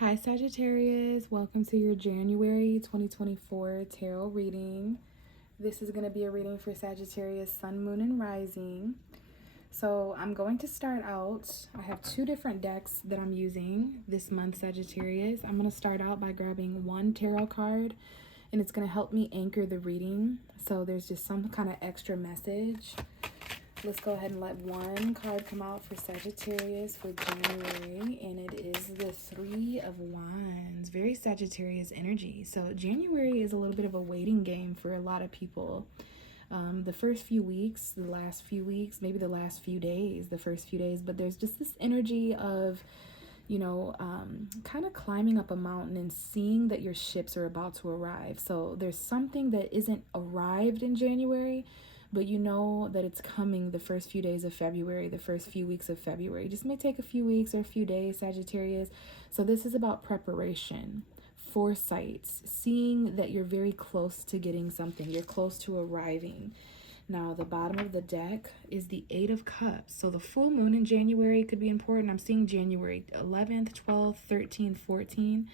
Hi Sagittarius, welcome to your January 2024 tarot reading. This is going to be a reading for Sagittarius, Sun, Moon, and Rising. So I'm going to start out. I have two different decks that I'm using this month, Sagittarius. I'm going to start out by grabbing one tarot card, and it's going to help me anchor the reading. So there's just some kind of extra message. Let's go ahead and let one card come out for Sagittarius for January, and it is the Three of Wands. Very Sagittarius energy. So January is a little bit of a waiting game for a lot of people. The first few weeks, the last few weeks, maybe the last few days, the first few days, but there's just this energy of, kind of climbing up a mountain and seeing that your ships are about to arrive. So there's something that isn't arrived in January, but you know that it's coming the first few days of February, the first few weeks of February. It just may take a few weeks or a few days, Sagittarius. So this is about preparation, foresight, seeing that you're very close to getting something. You're close to arriving. Now, the bottom of the deck is the Eight of Cups. So the full moon in January could be important. I'm seeing January 11th, 12th, 13th, 14th.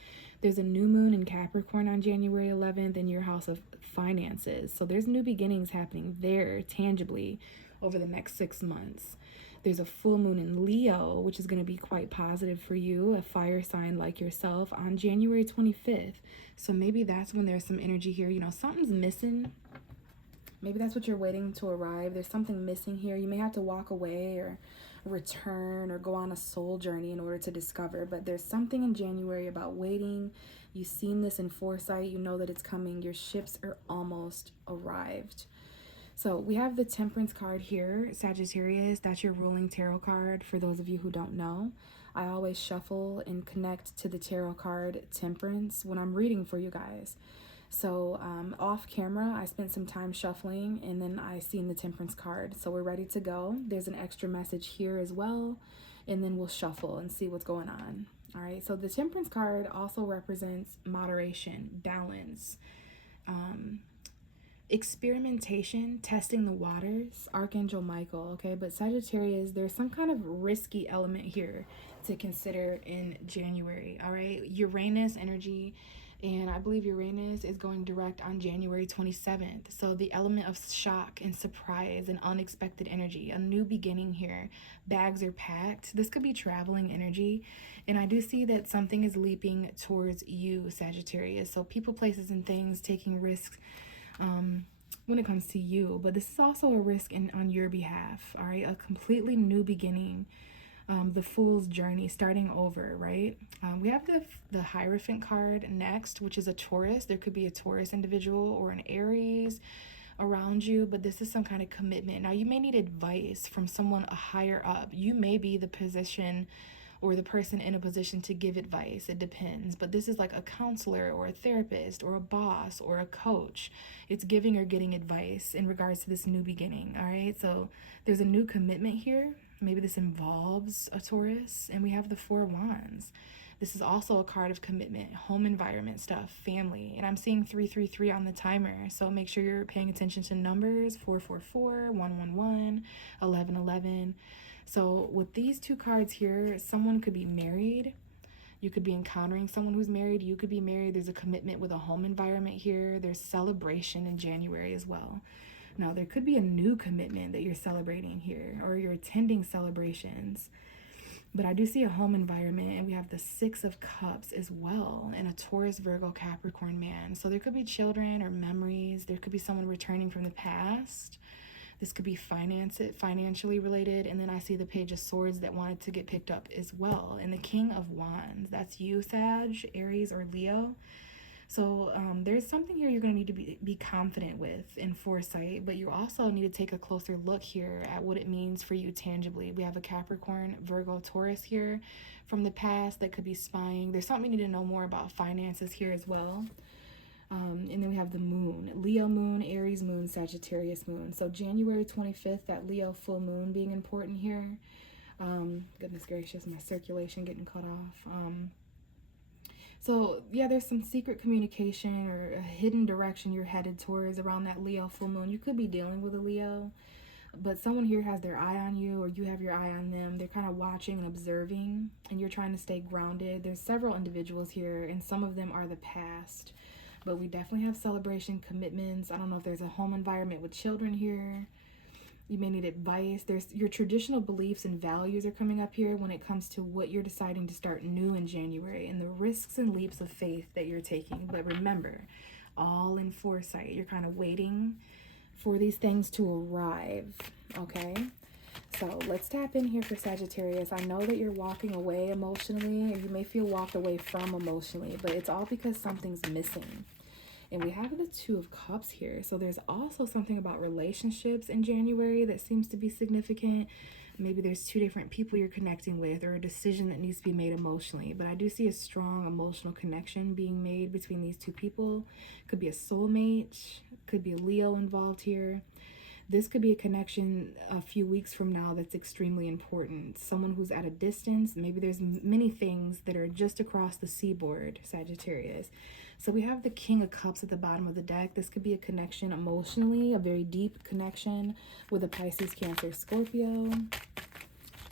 There's a new moon in Capricorn on January 11th in your house of finances. So there's new beginnings happening there tangibly over the next 6 months. There's a full moon in Leo, which is going to be quite positive for you, a fire sign like yourself, on January 25th. So maybe that's when there's some energy here. Something's missing. Maybe that's what you're waiting to arrive. There's something missing here. You may have to walk away or return or go on a soul journey in order to discover. But there's something in January about waiting. You've seen this in foresight. You know that it's coming. Your ships are almost arrived. So we have the Temperance card here, Sagittarius. That's your ruling tarot card for those of you who don't know. I always shuffle and connect to the tarot card Temperance when I'm reading for you guys. So off camera, I spent some time shuffling, and then I seen the Temperance card. So we're ready to go. There's an extra message here as well, and then we'll shuffle and see what's going on. All right, so the Temperance card also represents moderation, balance, experimentation, testing the waters, Archangel Michael, okay? But Sagittarius, there's some kind of risky element here to consider in January, all right? Uranus energy, and I believe Uranus is going direct on January 27th. So the element of shock and surprise and unexpected energy, a new beginning here. Bags are packed. This could be traveling energy. And I do see that something is leaping towards you, Sagittarius. So people, places, and things taking risks when it comes to you. But this is also a risk on your behalf, all right? A completely new beginning. The Fool's Journey, starting over, right? We have the Hierophant card next, which is a Taurus. There could be a Taurus individual or an Aries around you, but this is some kind of commitment. Now, you may need advice from someone higher up. You may be the position or the person in a position to give advice. It depends. But this is like a counselor or a therapist or a boss or a coach. It's giving or getting advice in regards to this new beginning, all right? So there's a new commitment here. Maybe this involves a Taurus. And we have the Four of Wands. This is also a card of commitment, home environment stuff, family. And I'm seeing 333 on the timer. So make sure you're paying attention to numbers, 444, 111, 1111. So with these two cards here, someone could be married. You could be encountering someone who's married. You could be married. There's a commitment with a home environment here. There's celebration in January as well. Now, there could be a new commitment that you're celebrating here, or you're attending celebrations. But I do see a home environment, and we have the Six of Cups as well, and a Taurus, Virgo, Capricorn man. So there could be children or memories. There could be someone returning from the past. This could be financially related. And then I see the Page of Swords that wanted to get picked up as well. And the King of Wands, that's you, Sag, Aries, or Leo. So there's something here you're going to need to be confident with in foresight, but you also need to take a closer look here at what it means for you tangibly. We have a Capricorn, Virgo, Taurus here from the past that could be spying. There's something you need to know more about finances here as well. And then we have the moon, Leo moon, Aries moon, Sagittarius moon. So January 25th, that Leo full moon being important here. Goodness gracious, my circulation getting cut off. So yeah, there's some secret communication or a hidden direction you're headed towards around that Leo full moon. You could be dealing with a Leo. but someone here has their eye on you, or you have your eye on them. They're kind of watching and observing, and you're trying to stay grounded. There's several individuals here, and some of them are the past, but we definitely have celebration, commitments. I don't know if there's a home environment with children here. You may need advice. There's your traditional beliefs and values are coming up here when it comes to what you're deciding to start new in January, and the risks and leaps of faith that you're taking. But remember, all in foresight. You're kind of waiting for these things to arrive, okay? So let's tap in here for Sagittarius. I know that you're walking away emotionally, or you may feel walked away from emotionally, but it's all because something's missing. And we have the Two of Cups here. So there's also something about relationships in January that seems to be significant. Maybe there's two different people you're connecting with, or a decision that needs to be made emotionally. But I do see a strong emotional connection being made between these two people. Could be a soulmate, could be a Leo involved here. This could be a connection a few weeks from now that's extremely important. Someone who's at a distance. Maybe there's many things that are just across the seaboard, Sagittarius. So we have the King of Cups at the bottom of the deck. This could be a connection emotionally, a very deep connection with a Pisces, Cancer, Scorpio.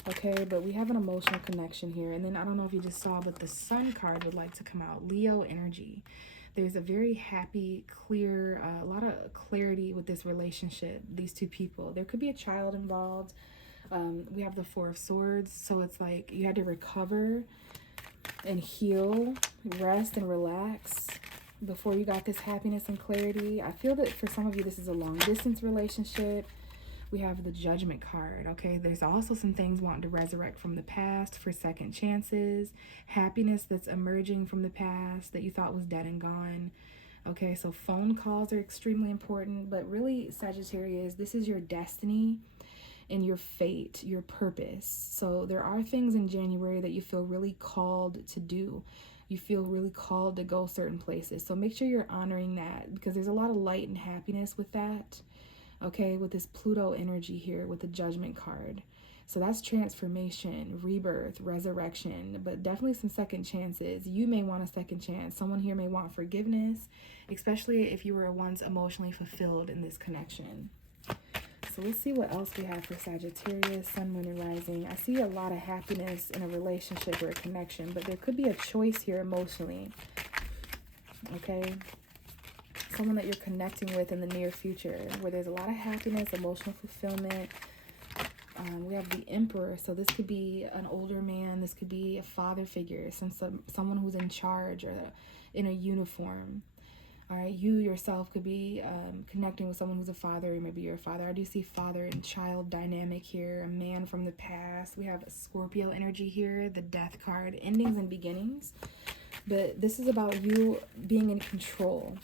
Okay, but we have an emotional connection here. And then I don't know if you just saw, but the Sun card would like to come out. Leo energy. There's a very happy, clear, a lot of clarity with this relationship, these two people. There could be a child involved. We have the Four of Swords. So it's like you had to recover and heal, rest and relax before you got this happiness and clarity. I feel that for some of you, this is a long distance relationship. We have the Judgment card, okay? There's also some things wanting to resurrect from the past for second chances, happiness that's emerging from the past that you thought was dead and gone. Okay, so phone calls are extremely important, but really, Sagittarius, this is your destiny and your fate, your purpose. So there are things in January that you feel really called to do. You feel really called to go certain places. So make sure you're honoring that, because there's a lot of light and happiness with that. Okay, with this Pluto energy here with the Judgment card. So that's transformation, rebirth, resurrection, but definitely some second chances. You may want a second chance. Someone here may want forgiveness, especially if you were once emotionally fulfilled in this connection. So let's see what else we have for Sagittarius, Sun, Moon, and Rising. I see a lot of happiness in a relationship or a connection, but there could be a choice here emotionally. Okay, someone that you're connecting with in the near future, where there's a lot of happiness, emotional fulfillment. We have the Emperor, so this could be an older man, this could be a father figure, someone who's in charge or in a uniform. All right, you yourself could be connecting with someone who's a father, or maybe you're a father. I do see father and child dynamic here, a man from the past. We have a Scorpio energy here, the Death card, endings and beginnings. But this is about you being in control.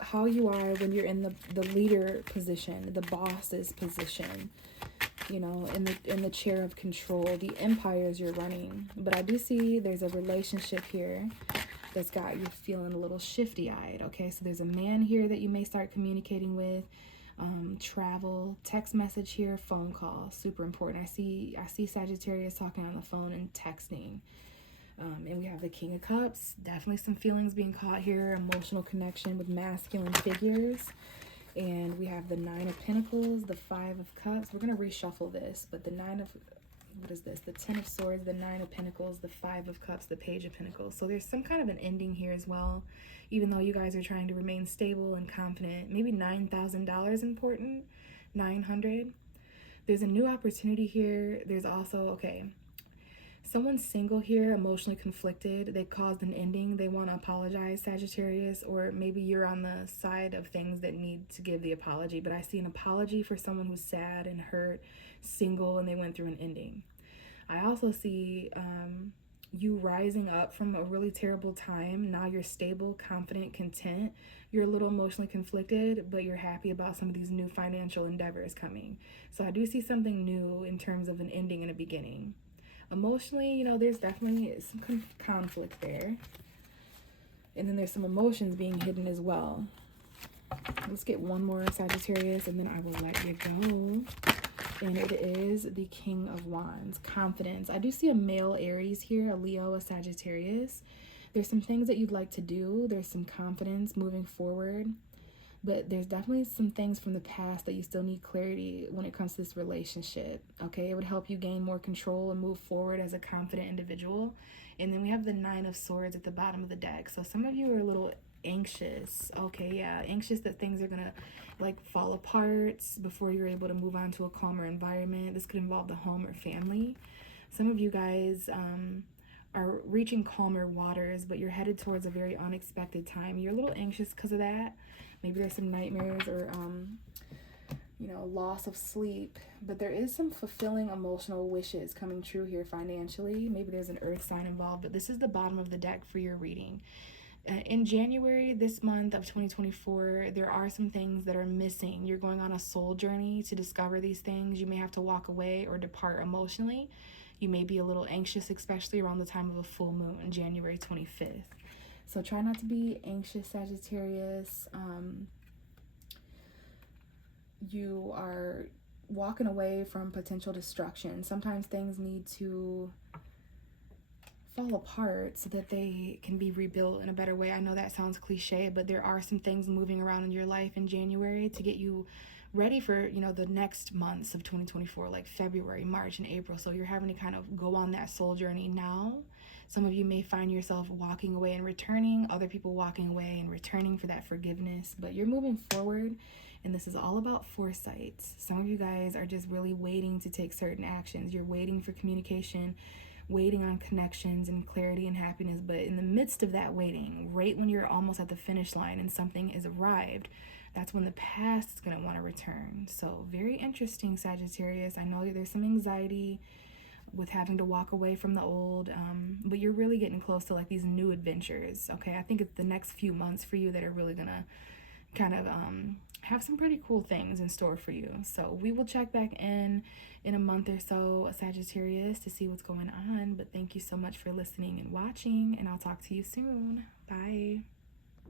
How you are when you're in the leader position, the boss's position, you know, in the chair of control, the empires you're running. But I do see there's a relationship here that's got you feeling a little shifty-eyed. Okay, so there's a man here that you may start communicating with. Travel, text message here, phone call, super important. I see Sagittarius talking on the phone and texting. And we have the King of Cups, definitely some feelings being caught here, emotional connection with masculine figures. And we have the Nine of Pentacles, the Five of Cups. We're going to reshuffle this, but the Nine of, what is this? The Ten of Swords, the Nine of Pentacles, the Five of Cups, the Page of Pentacles. So there's some kind of an ending here as well, even though you guys are trying to remain stable and confident. Maybe $9,000 important, 900. There's a new opportunity here. There's also, okay, someone's single here, emotionally conflicted. They caused an ending. They want to apologize, Sagittarius, or maybe you're on the side of things that need to give the apology. But I see an apology for someone who's sad and hurt, single, and they went through an ending. I also see you rising up from a really terrible time. Now you're stable, confident, content. You're a little emotionally conflicted, but you're happy about some of these new financial endeavors coming. So I do see something new in terms of an ending and a beginning. Emotionally, you know, there's definitely some conflict there. And then there's some emotions being hidden as well. Let's get one more, Sagittarius, and then I will let you go. And it is the King of Wands, confidence. I do see a male Aries here, a Leo, a Sagittarius. There's some things that you'd like to do. There's some confidence moving forward. But there's definitely some things from the past that you still need clarity when it comes to this relationship, okay? It would help you gain more control and move forward as a confident individual. And then we have the Nine of Swords at the bottom of the deck. So some of you are a little anxious, okay? Yeah, anxious that things are gonna like fall apart before you're able to move on to a calmer environment. This could involve the home or family. Some of you guys are reaching calmer waters, but you're headed towards a very unexpected time. You're a little anxious because of that. Maybe there's some nightmares or loss of sleep, but there is some fulfilling emotional wishes coming true here financially. Maybe there's an earth sign involved, but this is the bottom of the deck for your reading. In January, this month of 2024, there are some things that are missing. You're going on a soul journey to discover these things. You may have to walk away or depart emotionally. You may be a little anxious, especially around the time of a full moon, January 25th. So try not to be anxious, Sagittarius. You are walking away from potential destruction. Sometimes things need to fall apart so that they can be rebuilt in a better way. I know that sounds cliche, but there are some things moving around in your life in January to get you ready for, the next months of 2024, like February, March, and April. So you're having to kind of go on that soul journey now. Some of you may find yourself walking away and returning, other people walking away and returning for that forgiveness, but you're moving forward, and this is all about foresight. Some of you guys are just really waiting to take certain actions. You're waiting for communication, waiting on connections and clarity and happiness, but in the midst of that waiting, right when you're almost at the finish line and something is arrived, that's when the past is going to want to return. So very interesting, Sagittarius. I know there's some anxiety with having to walk away from the old, but you're really getting close to like these new adventures, okay? I think it's the next few months for you that are really gonna kind of have some pretty cool things in store for you. So we will check back in a month or so, Sagittarius, to see what's going on. But thank you so much for listening and watching, and I'll talk to you soon. Bye.